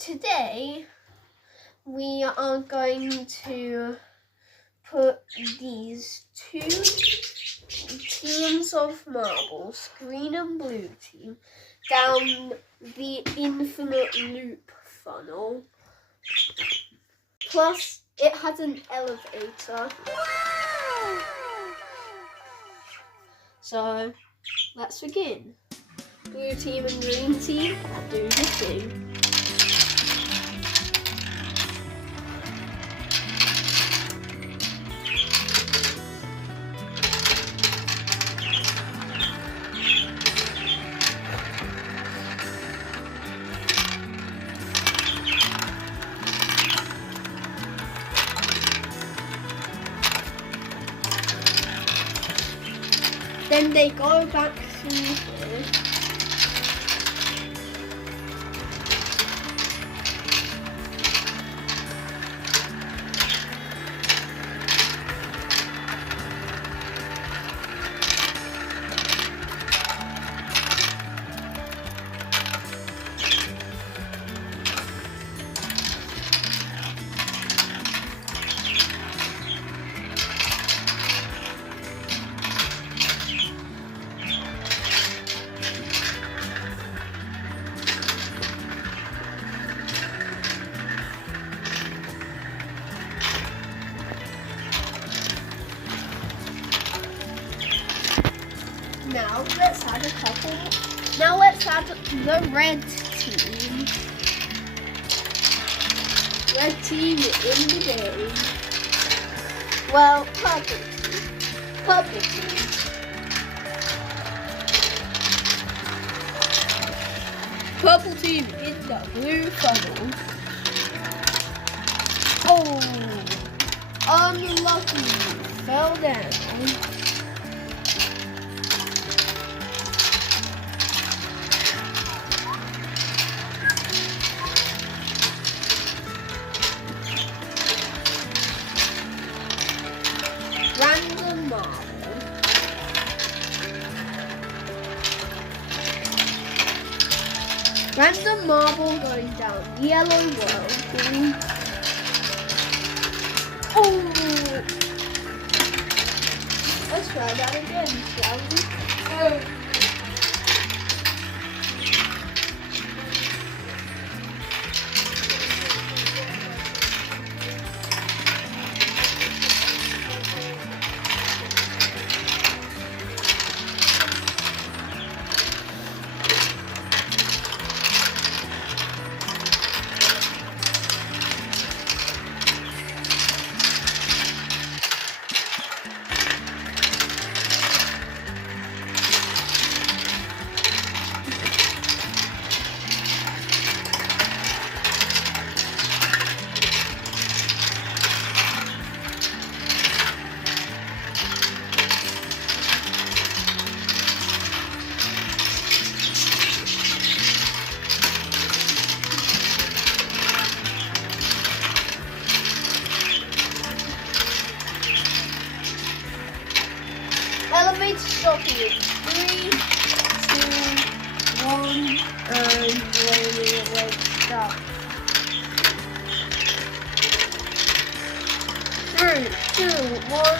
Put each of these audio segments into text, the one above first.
Today we are going to put these two teams of marbles, green and blue team, down the infinite loop funnel. Plus, it has an elevator. Wow! So, let's begin. Blue team and green team, do the thing. Then they go back through here. Now let's add a couple. Now let's add the red team. Red team in the game. Well, purple team. Purple team. Purple team in the blue funnel. Oh, unlucky. Fell down. Random marble. Random marble going down yellow world. Oh! Let's try that again, shall we? Oh. Elevator stop here. 3, 2, 1, and let's stop. 3, 2, 1,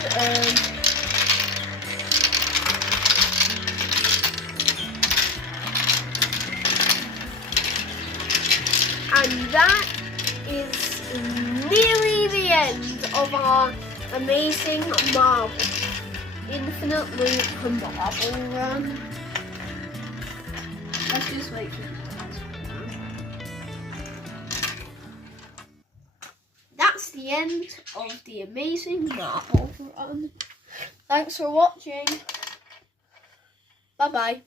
and that is nearly the end of our amazing marble. Infinite loop marble run. Let's just wait for the last one. That's the end of the amazing marble run. Thanks for watching. Bye bye.